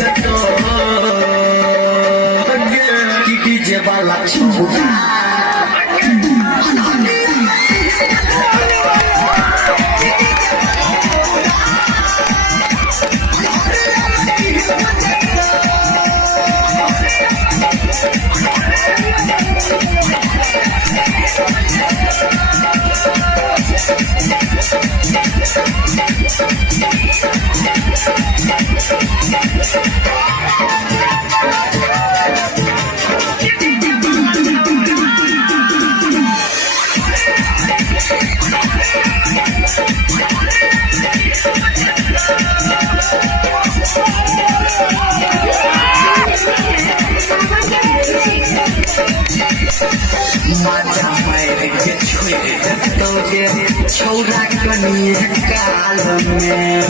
जतो कि डीजे वाला छोड़ा Mata mai ke chui to ke choda kani kaal mein